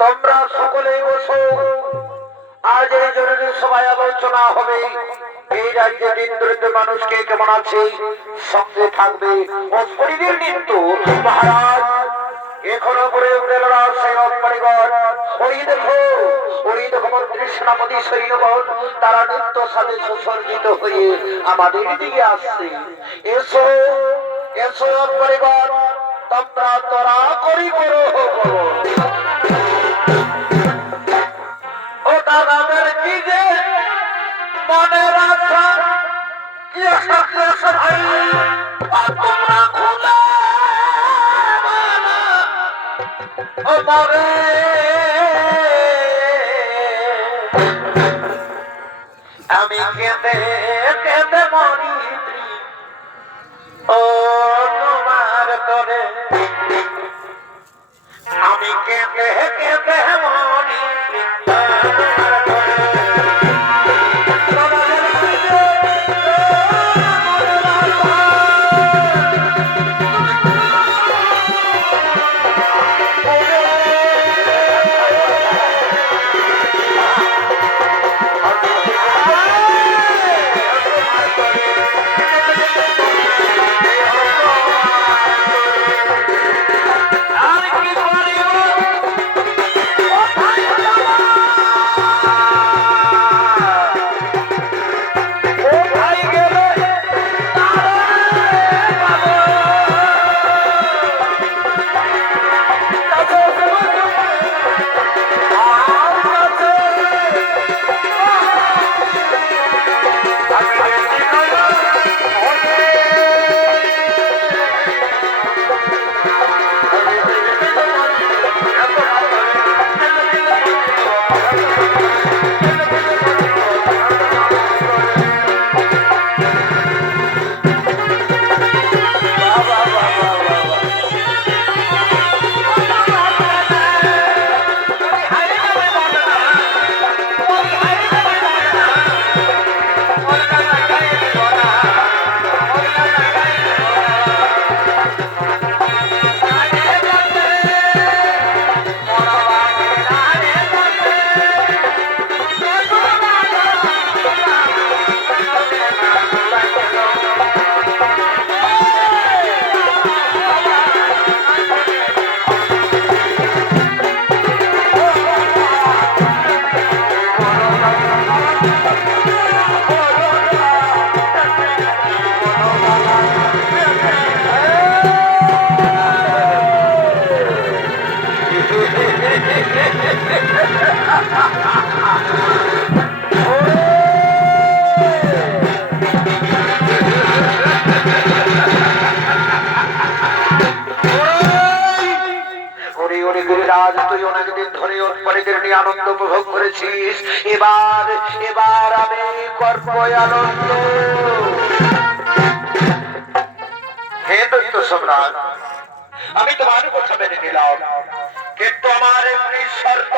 তোমরা সকলেই বসো। আজ এই জরুরি সভায় আলোচনা হবে এই রাজ্যের নিন্দরিত মানুষকে কেমন আছে, সঙ্গে থাকবে অস্পরিদের নিত্য মহারাজ। এখনো করে উঠে সেবক পরিবার, ওই দেখো মন্ত্রী সেনাপতি সৈন্যগণ, তারা নিত্য সাথে সুসজ্জিত হয়ে আমাদের দিকে আসছে। এসো এসো পরিবার, তোমরা তোরা করি করো ও দাদাদের কি যে মনে রাখা কি আশা ভাই, তোমরা খোলা ও মরে আমি কেঁদে কেঁদে মরি ও তোমার করে, আমি কেঁদে কেঁদে মরি আনন্দ উপভোগ করেছিস, এবার এবার আমি করব আনন্দ। হে দৈত্য সম্রাট, আমি তোমার কথা মেনে নিলাম, কিন্তু আমার একটি শর্ত।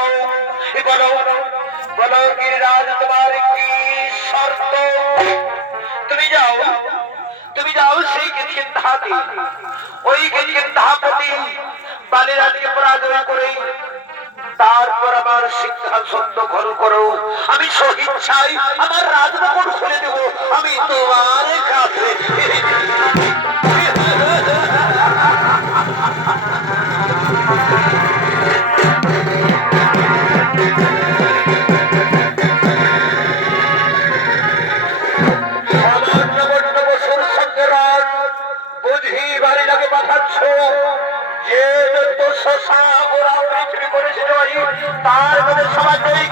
বলো বলো গিরিরাজ, তোমার কি শর্ত? তুমি যাও সেই কিষ্কিন্ধাতে, ওই কিষ্কিন্ধাপতি বালিরাজকে পরাজয় করে তারপর আমার সিংহাসন দখল করো। আমি স্বেচ্ছায় আমার রাজমহল খুলে দেব আমি তোমার কাছে। বুঝি বাড়িটাকে পাঠাচ্ছ যে শশা ওরা পৃথিবী করেছিল, তার মধ্যে সমাজেই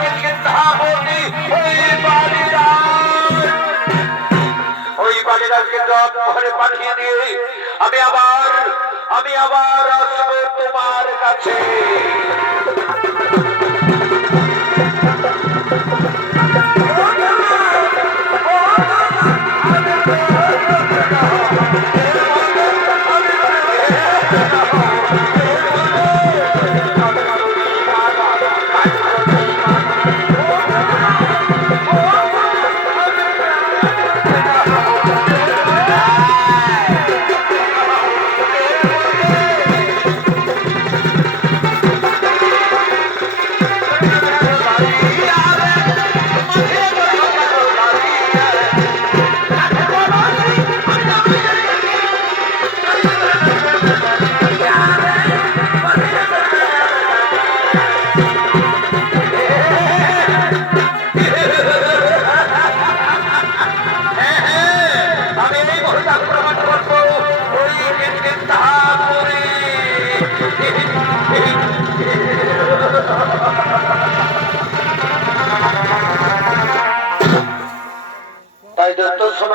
ওই বালিরাজকে ঘরে পাঠিয়ে দিয়ে আমি আবার আসবো তোমার কাছে।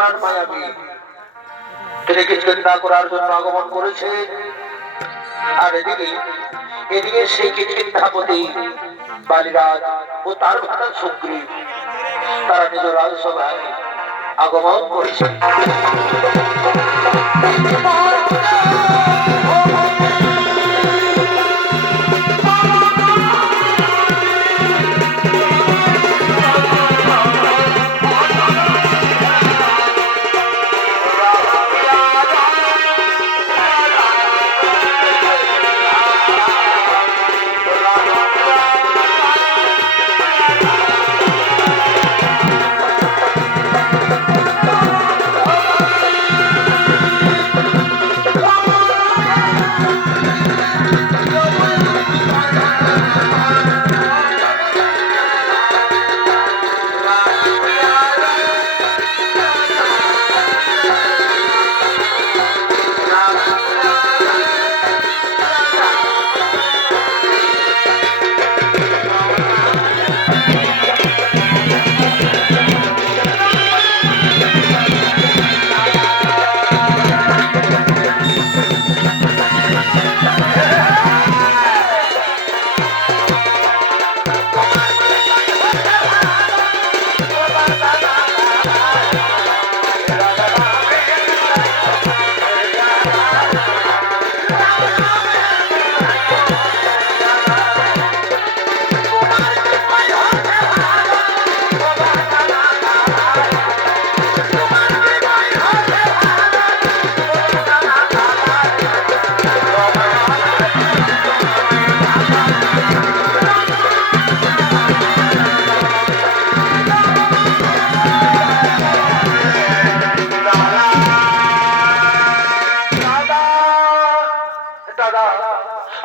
প্রাণ মায়াবী, তিনি কিষ্কিন্ধা করার জন্য আগমন করেছে। আর এদিকে এদিকে সেই কিষ্কিন্ধাপতি বালিরাজ ও তার ভাতা সুগ্রীব তারা নিজ রাজসভায় আগমন করেছে।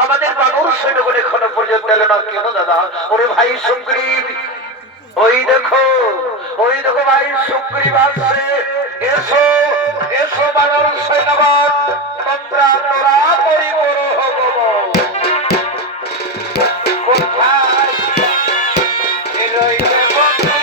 আমাদের বানর সৈন্যগণ এখনো পর্যন্ত এলো না কেন দাদা? ওরে ভাই সুগ্রীব, ওই দেখো ভাই সুগ্রীব আসছে। এসো এসো বানর সৈন্যগণ, তোমরা তোরা করি বড় হব। কোথায় রইলে বন্ধু?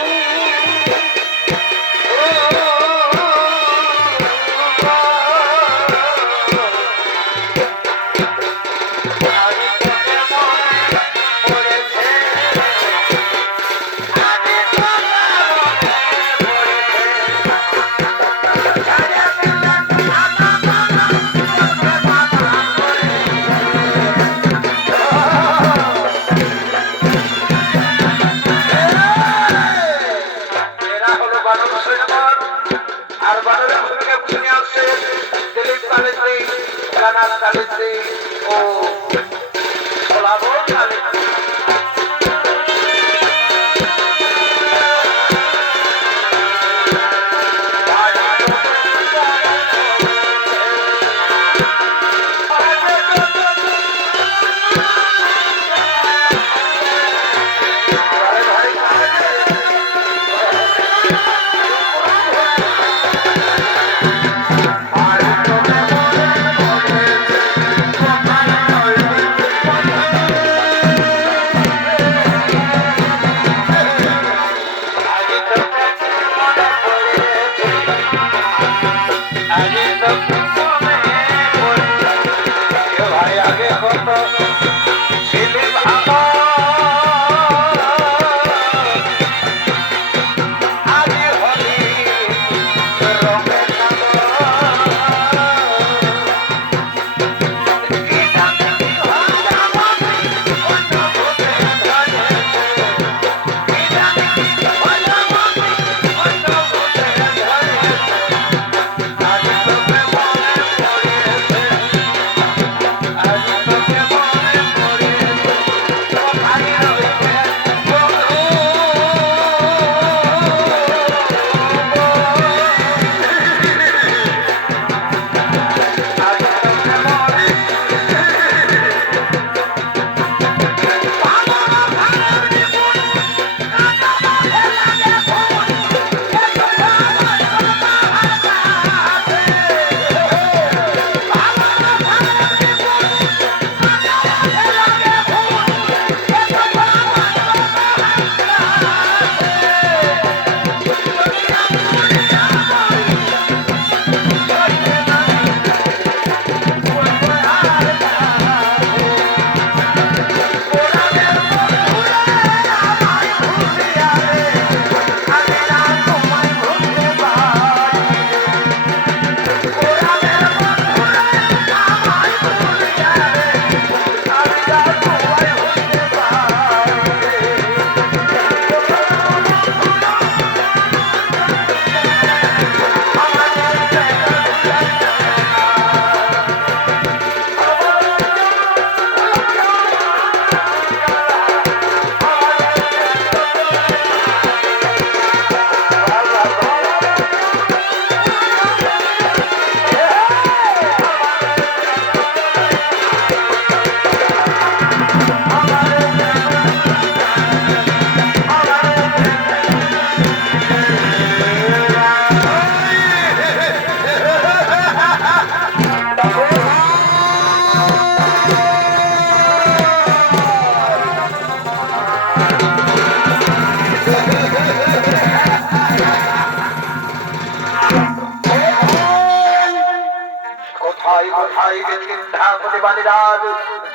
ভাই চিন্তা প্রতিবাদীরাজ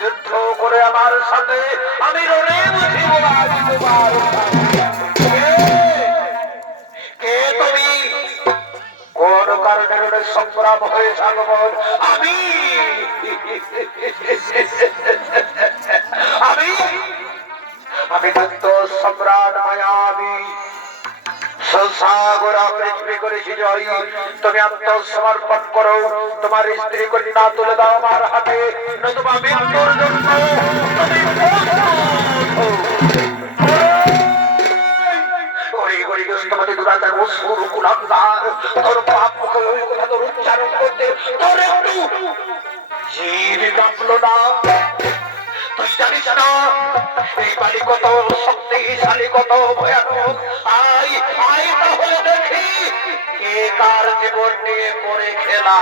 যুদ্ধ করে আমার সাথে আমি রণে বুঝিব আজ তোমার কে তুমি কোন কারণে রণে সংগ্রাম হয়ে আগমন আমি আমি আমি দত্ত সম্রাট মায়াবী সাগরা পৃথিবী করেছি জয় তুমি আত্মসমর্পণ করো তোমার স্ত্রী কন্যা তুলে দাও আমার হাতে নতুবা মৃত্যুর জন্য তুমি উচ্চারণ করতে তোর একটু জীব কাঁপলো না তুই জানিস না এই বাড়ি কত শক্তিশালী কত ভয়ানক আই আই তাহলে দেখি কে কার জীবন নিয়ে করে খেলা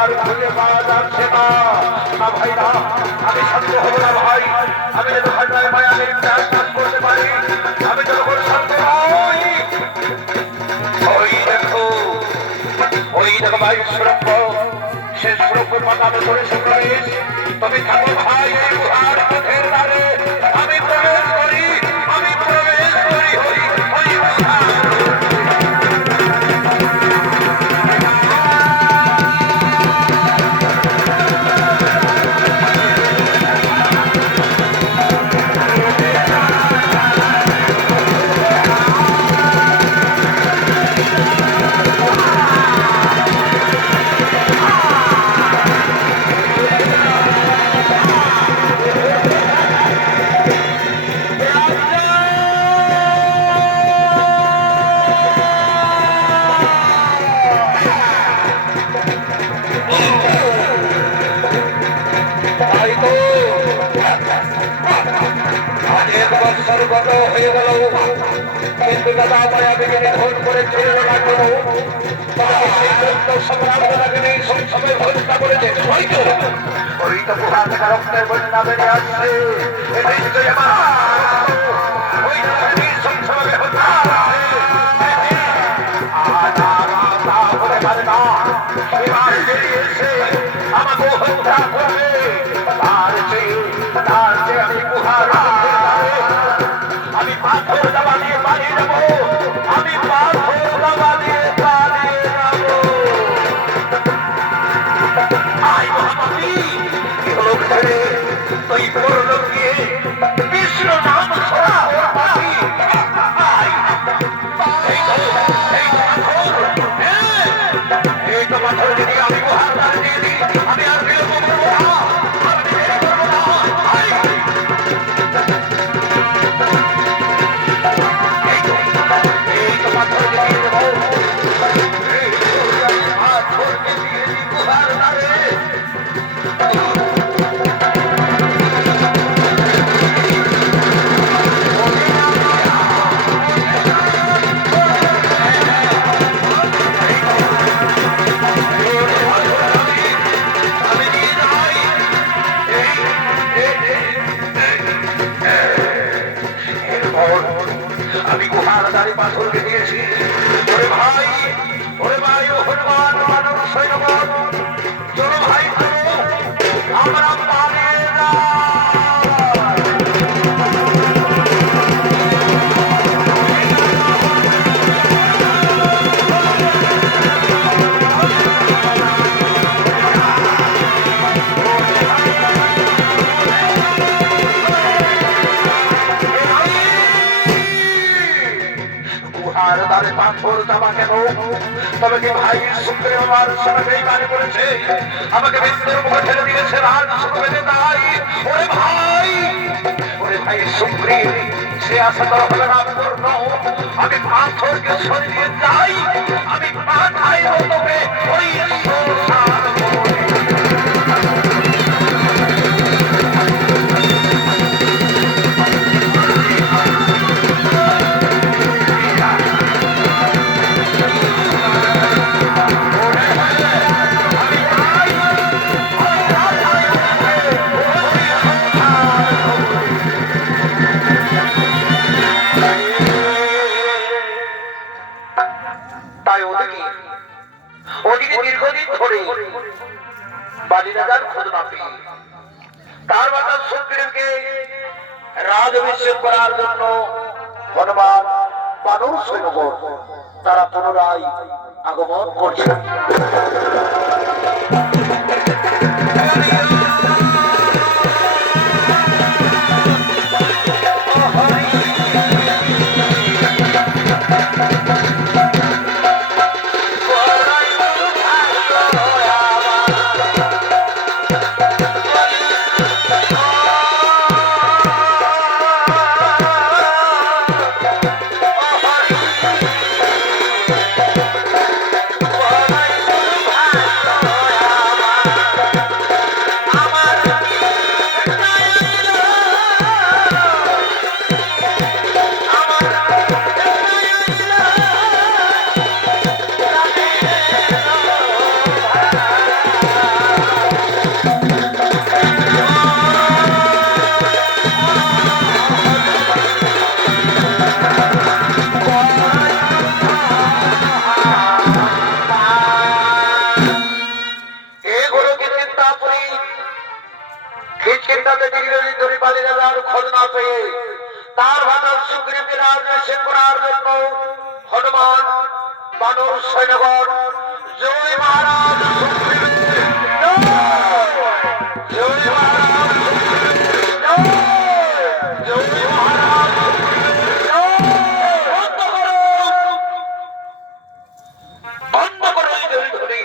আর খুঁজে পাওয়া যাচ্ছে না ভাই না আমি শান্ত হব না ভাই আমি যদি ঘটনায় মায়াদের কাজ করতে পারি আমি যখন শান্ত হই ওই দেখো ভাই সুরক্ষ সে সুরক্ষ মাতাবে ধরে প্রবেশ তুমি থাকো ভাই এই গুহার পথের দ্বারে আমি প্রবেশ করি ওই গুহা সর্বত হয়ে গেল কিন্তু দাদা মায়াবীকে নিধন করে ছেড়ে লাগলো সম্রাটকে সবসময় হত্যা করেছে ওই তো গুহা থেকে রক্তের বন্যা বেড়ে আসছে আমাকে হত্যা করবে তার চেয়ে আমি গুহার আমি পাথর দাবা দিয়ে পালিয়ে যাবো আমি পাথর দাবা দিয়ে পালিয়ে যাবো আয় মহামতি কি হলো ছেড়ে তুই পরলোক গিয়ে বিষ্ণু নাম ছড়া এই তো পাথর যদি আমি গুহার দ্বারে দিয়ে দিই আমি আর বিলম্ব করবো না তবে কি ভাই সুন্দরী আমার সঙ্গে বেইমানি করেছে, আমাকে মৃত্যুর মুখে ঠেলে দিয়েছে রাজ সুখে তাই। ওরে ভাই, ওরে ভাই সুগ্রীব, সে আশা তো হবে না পূর্ণ। আমি পাথরকে সরিয়ে যাই, আমি পাঠাই তোকে ওই শ্মশান ভূমি। তাই ওদিকে দীর্ঘদিন ধরে বালি রাজার খোঁজ না পেয়ে তার মাতা সুগ্রীবকে রাজাভিষেক করার জন্য হনুমান বানর সৈন্যগণ তারা পুনরায় আগমন করছে। তার ভাতা সুগ্রীবকে রাজাভিষেক করার জন্য হনুমান বানর সৈন্যগণ জয় মহারাজ সুগ্রীব, জয় মহারাজ সুগ্রীব, জয় মহারাজ বন্ধ করো এই ধরি।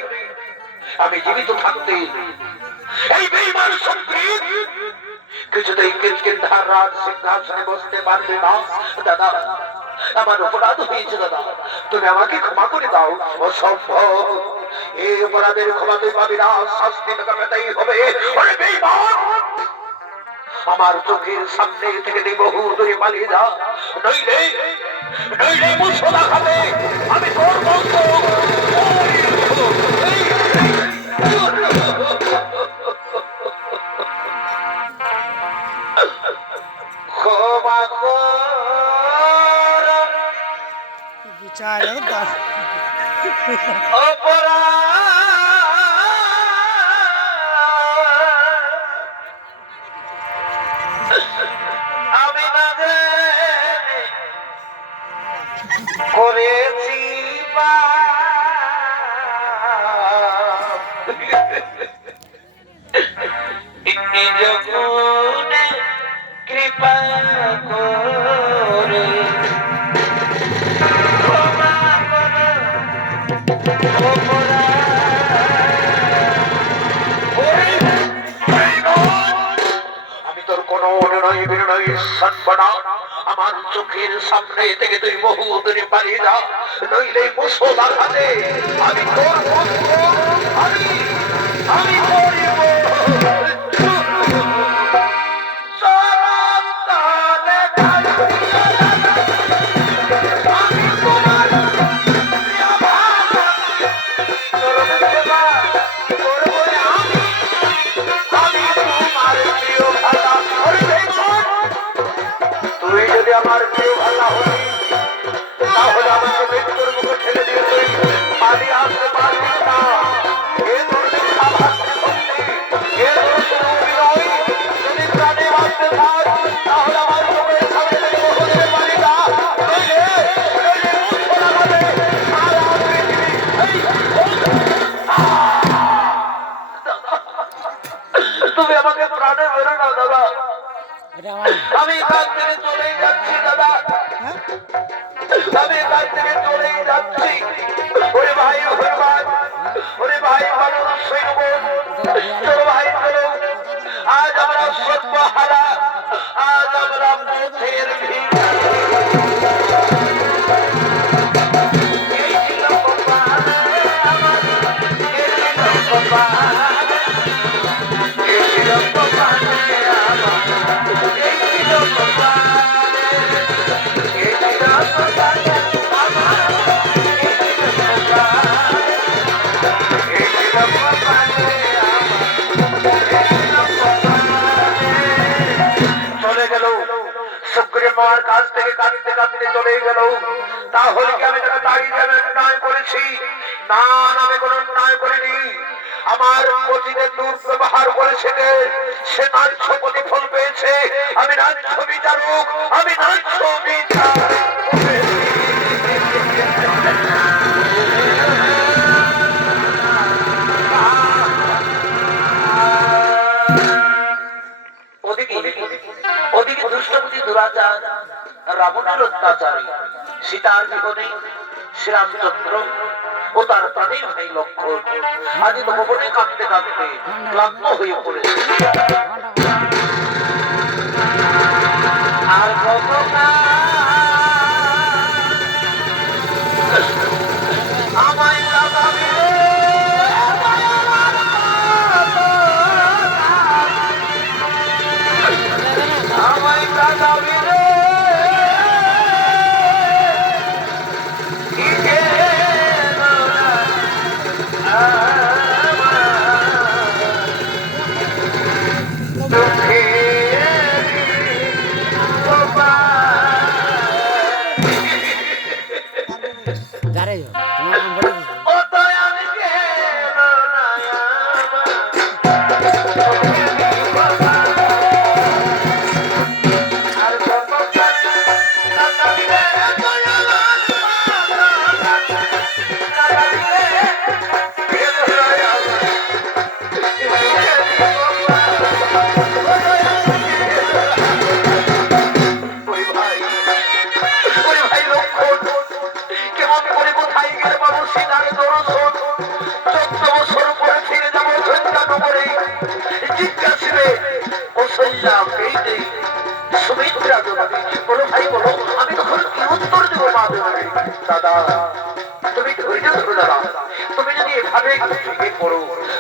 আমি জীবিত থাকতে এই বেঈমান সুগ্রীব কিছুতেই কিষ্কিন্ধার রাজ সিংহাসনে বসতে পারবে না। দাদা, আমার অপরাধ হয়েছে দাদা, তুমি আমাকে ক্ষমা করে দাও। অসম্ভব, এই অপরাধের ক্ষমা তুই পাবি না, শাস্তি তোকে পেতেই হবে। আমার চোখের সামনে থেকে তুই বহু দূরে পালিয়ে যা, নইলে নইলে মুসলা খাবে। আমি তোর বন্ধু আমি করেছি কৃপা করে আমি তোর কোন অনুনয় বিনয় শুনব না। আমার চোখের সামনে থেকে তুই বহু দূরে পালিয়ে যা, নইলে মুসলা খাবে। আমি তোর আমি আমার প্রিয় ভালো হলি, তাহলে আমাকে মৃত্যুর মুখে ঠেলে দিয়ে তুই পালিয়ে আসতে পারবি না। এ তোর মিথ্যা ভাতৃভক্তি, এ তোর শুধু অভিনয়। যদি প্রাণে বাঁচতে থাক, তাহলে আমার চোখের সামনে থেকে বহুদিনে পারি না, নইলে মুসলা খাবে। আর তুমি আমাকে প্রাণে মেরো না দাদা, আমি এখান থেকে চলেই যাচ্ছি দাদা, আমি এখান থেকে চলেই যাচ্ছি। ওরে ভাই হনুমান, ওরে ভাই মানুষ সৈন্য, চলো ভাই চলো, আজ আমরা সর্বহারা, আজ আমরা পথের ভিড়। এই ছিল কপাল আমার, এই ছিল কপাল, এই ছিল কপাল আমার, এই ছিল কপাল, এই ছিল কপাল আমার, এই ছিল কপাল, এই ছিল কপাল চলে গেল। শুক্রের মার কাছ থেকে কাঁদতে কাঁদতে চলে গেল। তাহলে কি আমি তাকে দাঁড়িয়ে যাবে অন্যায় করেছি? না, আমি কোনো অন্যায় করিনি। আমার পতিদের দুর্ব্যবহার করেছে কে? সে ন্যায্য প্রতিফল পেয়েছে। আমি ন্যায্য বিচারক, আমি ন্যায্য বিচার। ওদিকে দুষ্টপতি দুরাচার রাবণের অত্যাচারী সীতার বিপদে শ্রীরামচন্দ্র ও তার প্রাণীর ভাই লক্ষ্মণ আজ ভবনে কাঁদতে কাঁদতে ক্লান্ত হয়ে পড়েছে। আর কত আমায় লাগাবে আমায় লাগাবে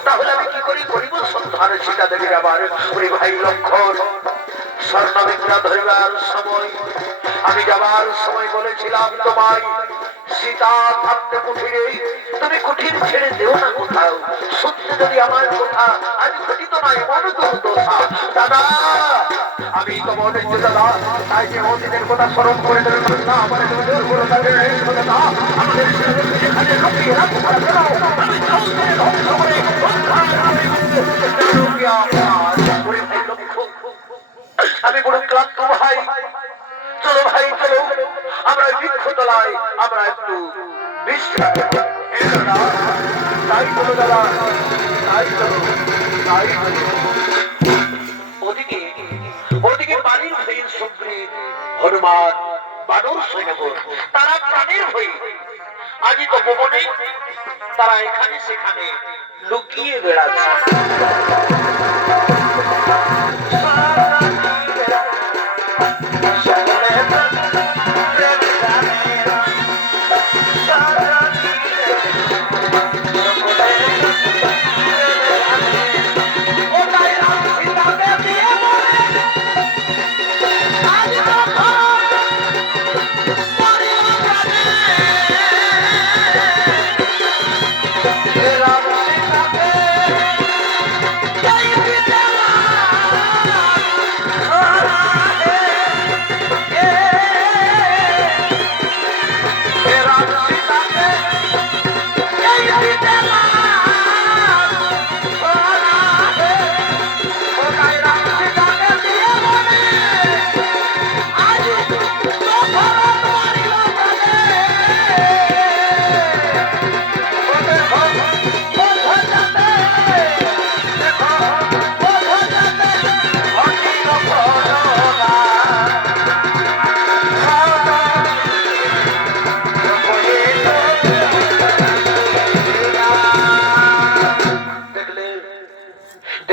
তাহলে আমি কি করি করিব সন্ধানে সীতা দেবীর আবার। ওরে ভাই লক্ষ্মণ, স্বর্ণবিদ্যা ধরিবার সময় আমি যাবার সময় বলেছিলাম তোমায় সীতা থাকতে কুঠিরে, তুমি কুঠির ছেড়ে দেও না কোথাও। সত্যি যদি আমার কথা আজ ঘটিত নয় এমন দুর্দশা দাদা, আমি তো মনে হচ্ছে দাদা, তাই যে অতীতের কথা স্মরণ করে দেবেন না আমাদের আমাদের যেখানে লুকিয়ে রাখো আমি ধ্বংস করে আমি বড় ক্লান্ত ভাই। চলো ভাই চলো, আমরা বৃক্ষতলায় আমরা একটু বিশ্রাম তাই চলো দাদা, তাই চলো, তাই চলো। ওদিকে ওদিকে বাণীর ভয়ে সুগ্রীব হনুমান বানর সৈন্য তারা প্রাণের ভয়ে আজই তো ভবনে তারা এখানে সেখানে লুকিয়ে বেড়াচ্ছে।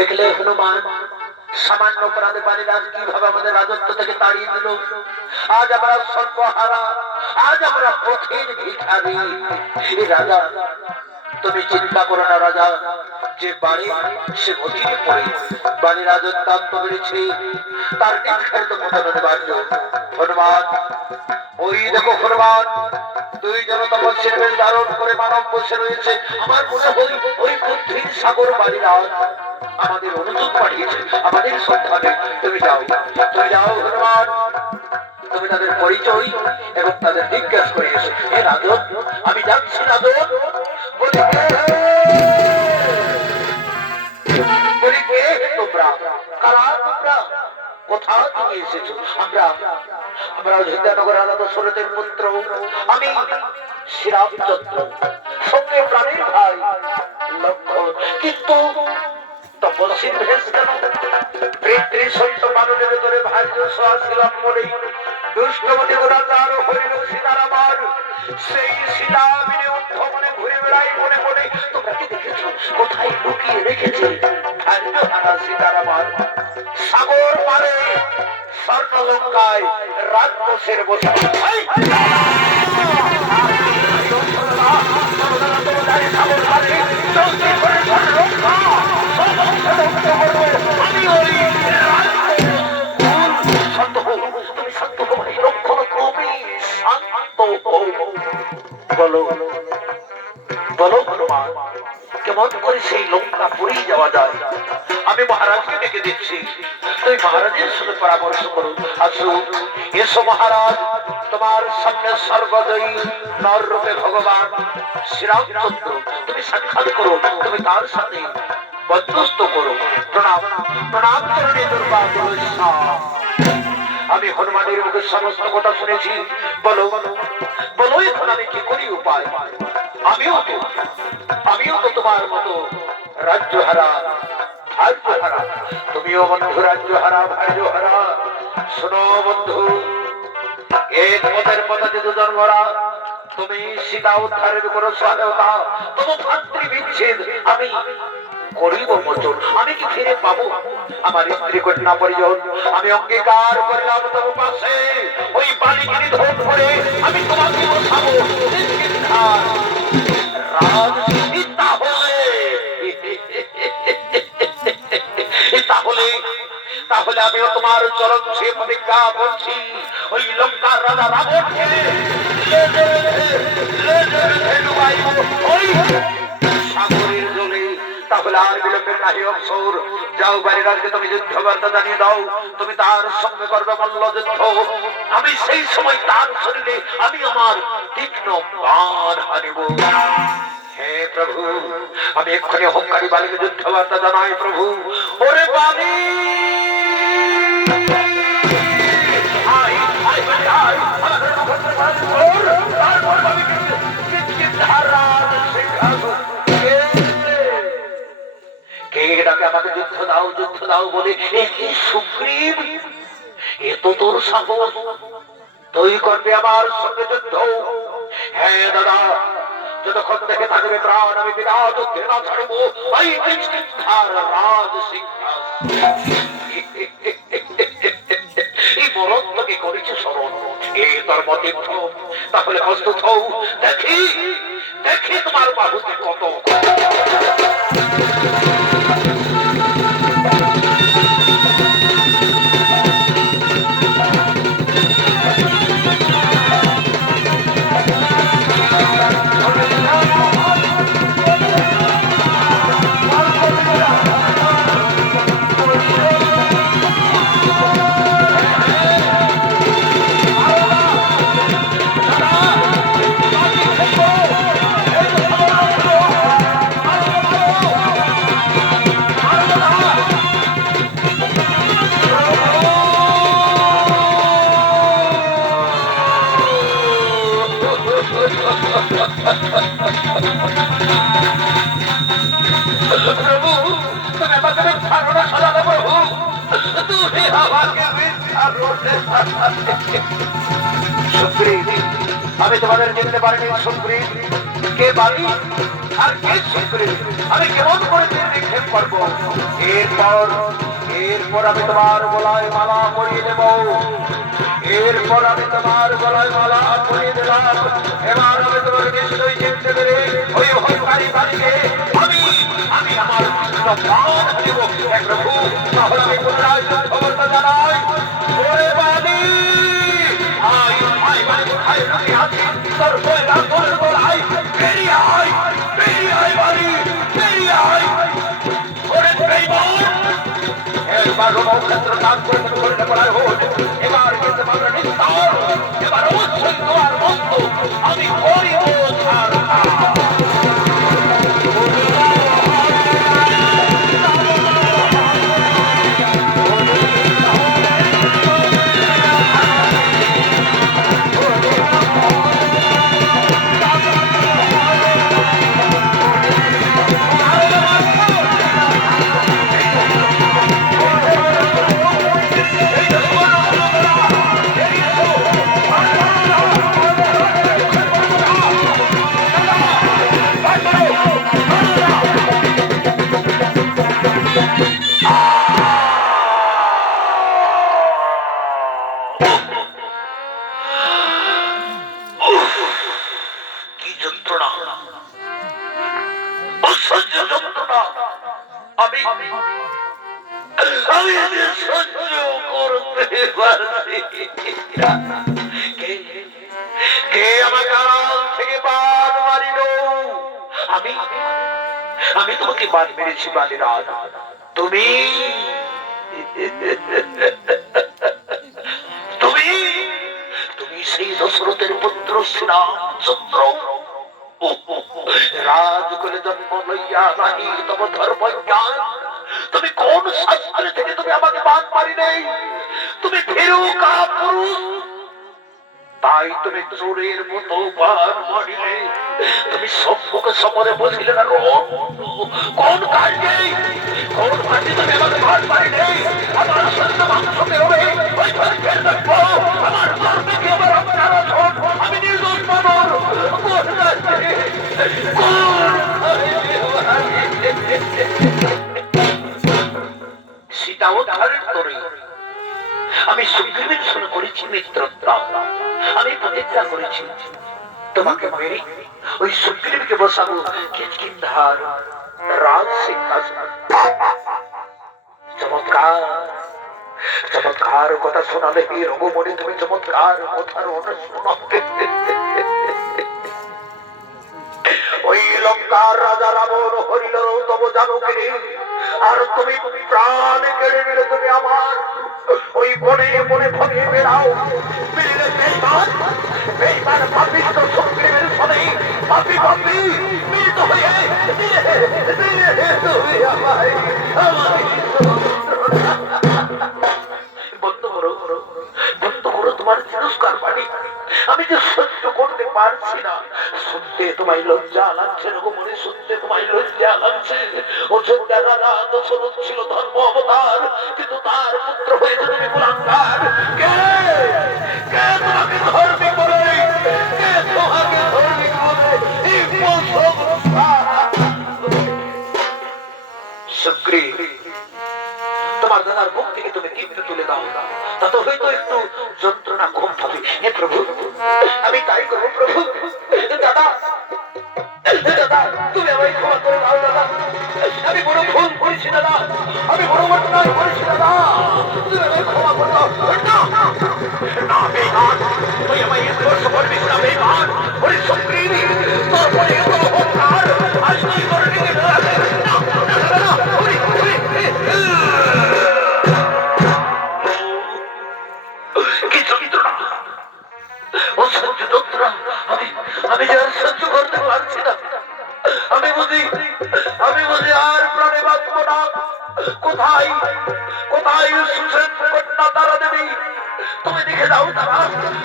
দেখলে হনুমান সামান্য অপরাধে বালিরাজ কিভাবে আমাদের রাজত্ব থেকে তাড়িয়ে দিল। আজ আমরা সর্বহারা, আজ আমরা পথের ভিখারি। রাজা তুমি চিন্তা করো না রাজা, যে বাড়ি সে অধীনে পড়ে বাড়ির রাজত্ব বেড়েছে, তার নির্ধারিত পতন বাড়ল। হনুমান, ওই দেখো হনুমান, দুইজন তপস্যের বেশ ধারণ করে মানব বসে রয়েছে। আমার মনে হয় ওই বুদ্ধির সাগর বালিরাজ আমাদের অনুযোগ পাঠিয়েছে, আমাদের সন্ধানে। তুমি যাও, তুমি যাও হনুমান, তুমি তাদের পরিচয় এবং তাদের জিজ্ঞেস করে এসো। হে রাজন, আমি যাচ্ছি রাজন। বলি কে তোমরা, কারা তোমরা, কোথা থেকে এসেছো? আমরা অযোধ্যানগর রাজা দশরথের পুত্র, আমি শ্রীরামচন্দ্র, সঙ্গে প্রাণীর ভাই লক্ষ্মণ। কিন্তু তপস্বীর ভেষ কেন? পিতৃসত্য মানুষের ধরে ভার্য ছিলাম বলে দুষ্টমতি রাজার হরিণ সীতার আমার সেই সীতা মিলে উদ্ধমনে ঘুরে বেড়াই মনে মনে। তোমরা কি দেখেছো কোথায় লুকিয়ে রেখেছে ভার্য হারা সীতার আমার? সাগর পারে স্বর্ণলঙ্কায় রাজবংশের বসে। কেমন করে সেই লঙ্কা পুড়িয়ে যাওয়া যায়? আমি মহারাজকে ডেকে দিচ্ছি, তুই মহারাজের সাথে পরামর্শ করুন। আসুন, এসো মহারাজ, তোমার সামনে সর্বদয়ী নর রূপে ভগবান শ্রীরামচন্দ্র, তুমি সাক্ষাৎ করো, তুমি তার সাথে বন্ধুস্থ করো। প্রণাম প্রণাম চরণে দুর্বা। আমি হনুমানের মুখে সমস্ত কথা শুনেছি। বলো বলো, এখন আমি কি করি উপায়? আমিও তো তোমার মতো রাজ্যহারা ভাগ্যহারা, তুমিও বন্ধু রাজ্যহারা ভাগ্যহারা। শোনো বন্ধু, এক পথের পথে দুজন ভরা, তুমি সীতা উদ্ধারের কোন সহায়তা, তবু ভাতৃ বিচ্ছেদ আমি করিব মোচন। আমি কি ফিরে পাবো আমার স্ত্রী কন্যা পরিজন? আমি অঙ্গীকার করলাম তোমার পাশে ওই বালিকে নিধন করে আমি তোমাকে বসাবো তাহলে তাহলে আমিও তোমার চরণ ছুঁয়ে প্রতিজ্ঞা করছি, ওই লঙ্কার রাজা রাবণকে সাগরের জলে। তাহলে আর বিলম্বের নাহি অবসর। যাও বালিরাজকে তুমি যুদ্ধ বার্তা জানিয়ে দাও, তুমি তার সঙ্গে করবে মল্ল যুদ্ধ। আমি সেই সময় তার শরীরে আমি আমার তীক্ষ্ণ বাণ হানিব। হে প্রভু, আমি এক্ষুনি হংকারী বালিকে যুদ্ধ বার্তা জানাই। প্রভু, ওরে বালি, আমাকে যুদ্ধ দাও যুদ্ধ দাও বলে সুগ্রীব, এ তো তোর সাহস, তুই করবে আমার সঙ্গে যুদ্ধ? হ্যাঁ দাদা, যতক্ষণ দেখে থাকবে প্রাণ আমি বিনা যুদ্ধে না ছাড়বো রাজ এই বরত্বকে করেছে স্মরণ, এ তোর মতে তাহলে প্রস্তুত হও। দেখি দেখি তোমার বাহুতে কত। আমি তোমাদের চিনতে পারিনি সুগ্রীব, কে বালি আর কে সুগ্রীব আমি কেমন করে নিক্ষেপ করবো? এরপর আমি তোমার গলায় মালা পরিয়ে দেব। এরপর আমি তোমার গলায় মালা পরিয়ে দিলাম। এবার আমি তোমাকে নিশ্চয়ই চিনতে পেরে ওই হরকারী বাড়িকে আমি আমি আমার প্রাণ দেব। প্রভু তাহলে আমি পুনরায় খবরটা জানাই। ওরে বালি আয় আয় বালি কোথায় লুকিয়ে আছি? তোর কয়লা তোর গলায় বেরিয়ে আয়, বেরিয়ে আয় বালি, বেরিয়ে আয়। ওরে বেঈমান একবার রণক্ষেত্র কাজ করে তুমি করতে পারায় হোক। এবার কিন্তু আমরা নিস্তার, এবার অবশ্যই তোমার বন্ধু আমি করিব ছাড়া। আমি তোমাকে বাদ মেরেছি বালিরাজ, তুমি তুমি তুমি সেই দশরথের পুত্র শ্রীরামচন্দ্র। রাজকুলে জন্ম লইয়া নাহি তব ধর্ম জ্ঞান। তুমি কোন শাস্ত্র থেকে তুমি আমাকে বাদ পারি নেই? তুমি ভীরু কাপুরুষ, তাই তুমি চোরের মতো বার মারিলে। তুমি সম্মুখে সমরে বসিলে না কোন কাজে, কোন কাজে তুমি আমাকে বাদ পারি নেই? আমার সত্য মাংস বেরোবে, ওই ধর্মের দেখবো আমার ধর্মকে আমার আপনারা ছোট, আমি নির্দোষ মানব। সীতা উদ্ধারের তরে আমি সুগ্রীবের শুরু করেছি মিত্রতা। আমি প্রতিজ্ঞা করেছি তোমাকে মেরে ওই সুগ্রীবকে বসাবো কিষ্কিন্ধার রাজ সিংহাসন। চমৎকার চমৎকার কথা শোনালে হে রঘুমণি, তুমি চমৎকার কথার শোনাবে। ওই লঙ্কার রাজা রাবণ হরিল তব জানকে, আর তুমি প্রাণ কেড়ে নিলে। তুমি আমার ওই বনে বনে ভগে বেড়াও, মিললে বেঈমান বেঈমান পাপিষ্ঠ সুগ্রীবের সনে পাপি পাপি মিলিত হয়ে তুমি আমায় বন্ধ করো, বন্ধ করো তোমার তিরস্কার বাণী। আমি যে সহ্য করতে পারছি না। শুনতে তোমায় লজ্জা লাগছে রঘুমণি, শুনতে তোমায় লজ্জা লাগছে। অযোধ্যা রাজা দশরথ ছিল ধর্ম অবতার, কিন্তু তার পুত্র হয়েছে তুমি কুলাঙ্গার। কে কে তোমাকে ধর্মী বলে? কে তোমাকে ধর্মী বলে? সুগ্রীব তোমার দাদার মুখ থেকে তুমি তীব্র তুলে দাও, তাতে হয়তো একটু যন্ত্রণা কম পাবে। হে প্রভু আমি তাই করবো। প্রভু দাদা দাদা তুমি আমায় ক্ষমা করে দাও দাদা, আমি বড় ভুল করেছি দাদা, আমি বড় ঘটনায় করেছি দাদা, তুমি আমায় ক্ষমা করে দাও। না বেঈমান, তুই আমায় স্পর্শ করবি না বেঈমান। ওরে সুগ্রীব তোর পরে এত অহংকার আজ তুই করবি না। আমি যে আর সহ্য করতে পারছি না। আমি বুঝি আর প্রাণে বাঁচব না। কোথায় কোথায় কন্যা তারা দেবী? তুমি দেখে দাও তারা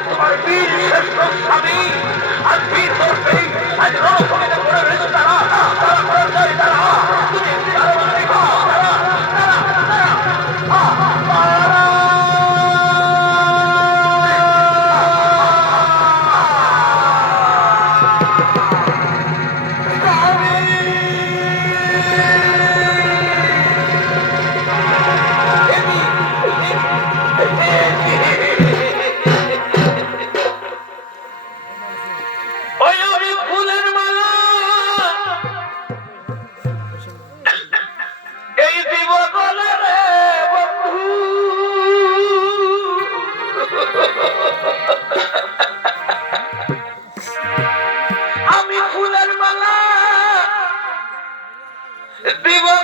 তোমার বীর শ্রেষ্ঠ স্বামী আর বীর দর্পে আজ রণভূমিতে পড়ে রয়েছে। তারা তারা পরাজয়, তারা তুমি দেখো তারা তারা তারা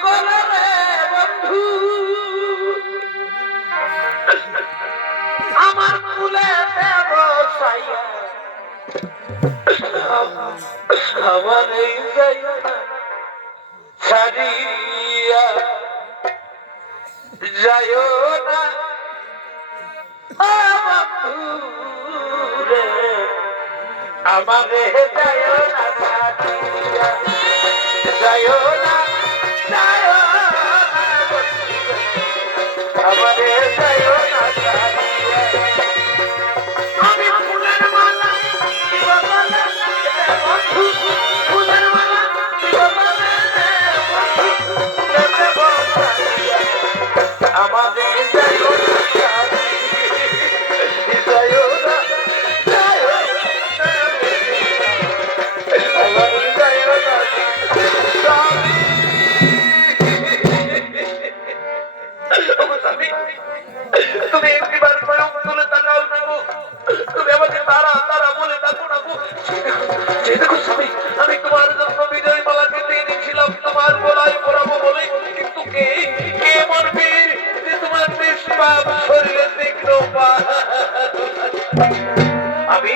গগনে বন্ধু আমার ফুলে বসাইয়া আমার এই যাইও না ছাড়িয়া যাইও না বন্ধুরে আমারে যাইও না ছাড়িয়া যাইও না যাইও আমারে যাইও না ছাড়িয়া আমি ফুলের মালা বন্ধু ফুলের মালা আমাদের যাইও না যাইও না তুমি একবার কলম তুলে তাকাও না গো তুমি আমাকে তারা তারা বলে ডাকো না গো দেখো স্বামী আমি তোমার জন্য বিজয় মালাকে দিয়ে দিয়েছিলাম তোমার গলায় পরাবো বলে কিন্তু কে কে মরবে যে তোমার নিষ্পাপ শরীরে তীক্ষ্ণ আমি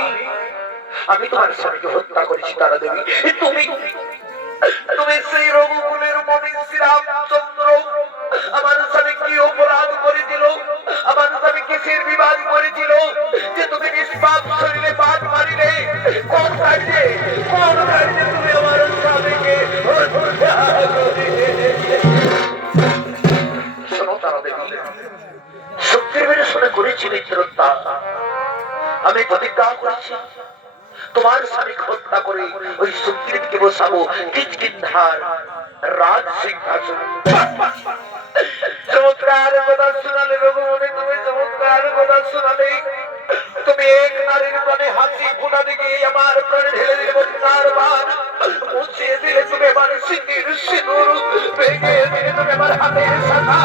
আমি তোমার স্বামীকে হত্যা করেছি তারা দেবী তুমি তুমি সেই রঘুকুলের মনি শ্রীরামচন্দ্র আমার স্বামী কি অপরাধ করেছিল আমার স্বামী কিসের বিবাদ করেছিল যে তুমি নিষ্পাপ শরীরে বাদ মারিলে কোন কাজে তুমি আমার স্বামীকে শোনো তারা দেবী সুগ্রীবের শুনে করেছি মিত্রতা আমি প্রতিজ্ঞা করেছি তোমার স্বামীকে হত্যা করে ওই সুগ্রীবকে বসাবো কিষ্কিন্ধার রাজ সিংহাসন চমৎকার কথা শোনালে রঘুমণি তুমি চমৎকার কথা শোনালে তুমি এক নারীর প্রাণে হাসি ফোটা দিকে আমার প্রাণে ঢেলে দিলে বন্যার বান মুছিয়ে দিলে তুমি আমার সিঁদুর সিঁদুর ভেঙে দিলে তুমি আমার হাতের শাখা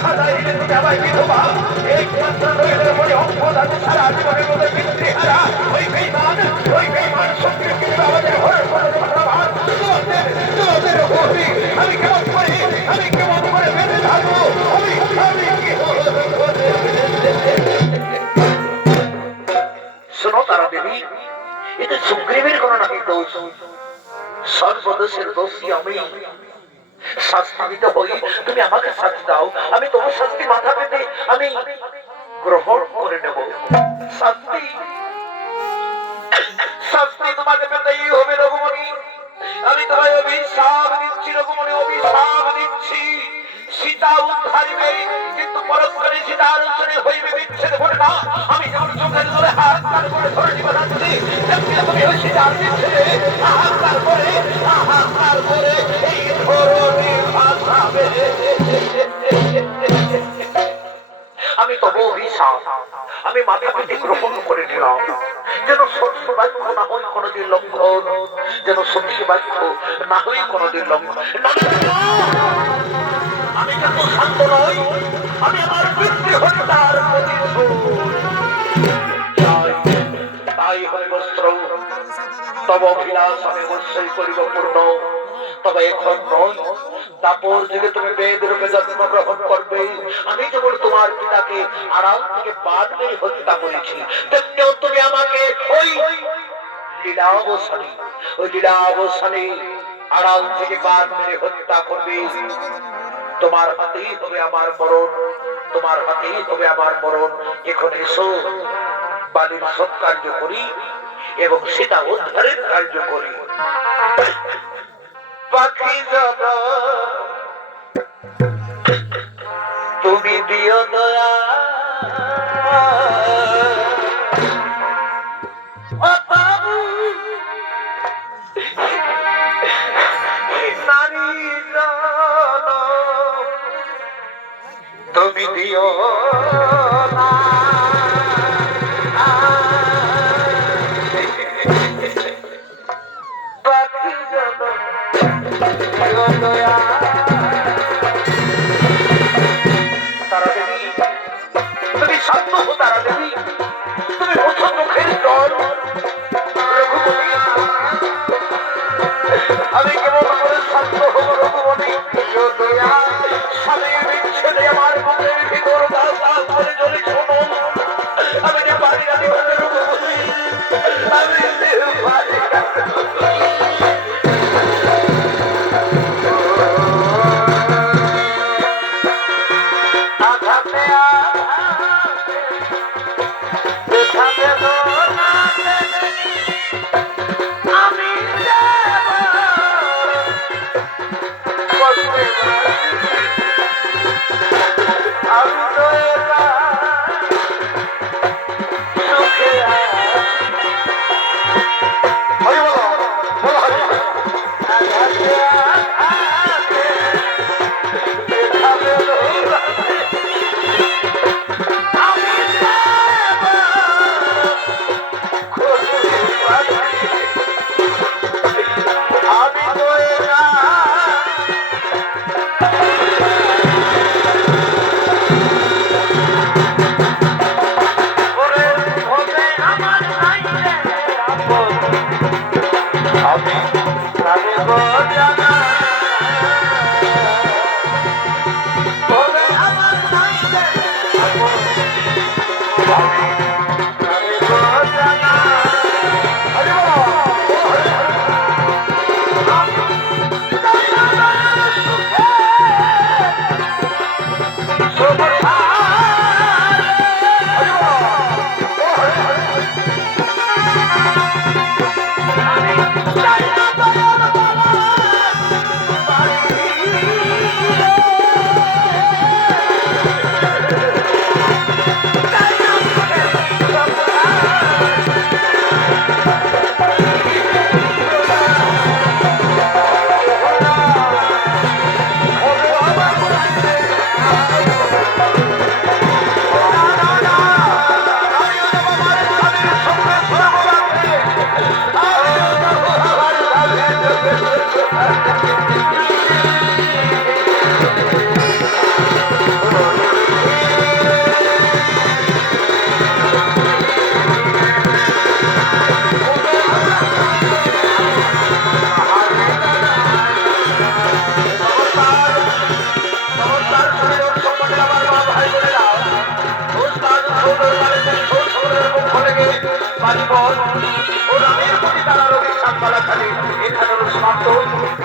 সাজাইলে তুমি আমার বিধবা একমাত্র নইলে মনে অঙ্গদান সারা জীবনের মধ্যে পিতৃহারা ওই বেঈমান শত্রুকে আমাদের হয়ে পড়ে ভার তোমাদের হরি আমি কেমন করে বেঁধে থাকবো শোনো তারা দেবী এতে সুগ্রীবের কোনো নাকি দোষ সর্বদোষের দোষী আমি শাস্তি দিতে হই তুমি আমাকে শাস্তি দাও আমি তোমার শাস্তি মাথা পেতে আমি গ্রহণ করে নেব শাস্তি শাস্তি তোমাকে পেতেই হবে রঘুমণি আমি তোমায় অভিশাপ দিচ্ছি রঘুমণি অভিশাপ দিচ্ছি সীতা উদ্ধারিবে কিন্তু পরক্ষণে সীতার উত্তরে হইবে বিচ্ছেদ ঘটনা আমি যেমন চোখের ধরে হাহাকার করে ধরে নিবে যাচ্ছি তেমনি তুমি ওই সীতার বিচ্ছেদে হাহাকার করে এই ধরনের ভাষাবে আমি তবু অভিশাপ আমি মাথা পেতে গ্রহণ করে নিলাম যেন সত্য বাক্য না হয় কোনোদিন লঙ্ঘন যেন সত্যি বাক্য না হয় কোনোদিন লঙ্ঘন আমি যত শান্ত নই আমি আমার পিতৃ হত্যার তাই হয়ে বস্ত্র তব অভিলাষ আমি অবশ্যই করিব পূর্ণ তবে এখন নয় তারপর যুগে তুমি বেদ রূপে জন্মগ্রহণ করবে আমি যেমন তোমার পিতাকে আড়াল থেকে বাদ মেরে হত্যা করেছি তেমনিও তুমি আমাকে ওই লীলাবসানে আড়াল থেকে বাদ মেরে হত্যা করবে তোমার হাতেই হবে আমার মরণ তোমার হাতেই হবে আমার মরণ এখন এসো বালির সৎকার্য করি এবং সেটা উদ্ধারের কার্য করি পাখি যাবা তুমি দিও দয়া নারী তুমি দিও না পাখি যাবা তারা দেবী তুমি শান্ত হো তারা দেবী তুমি মুখে মুখের জল আমি কেমন করে শান্ত হবো রঘুমণি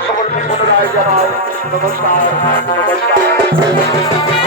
সকলকে পুনরায় জানাই নমস্কার নমস্কার।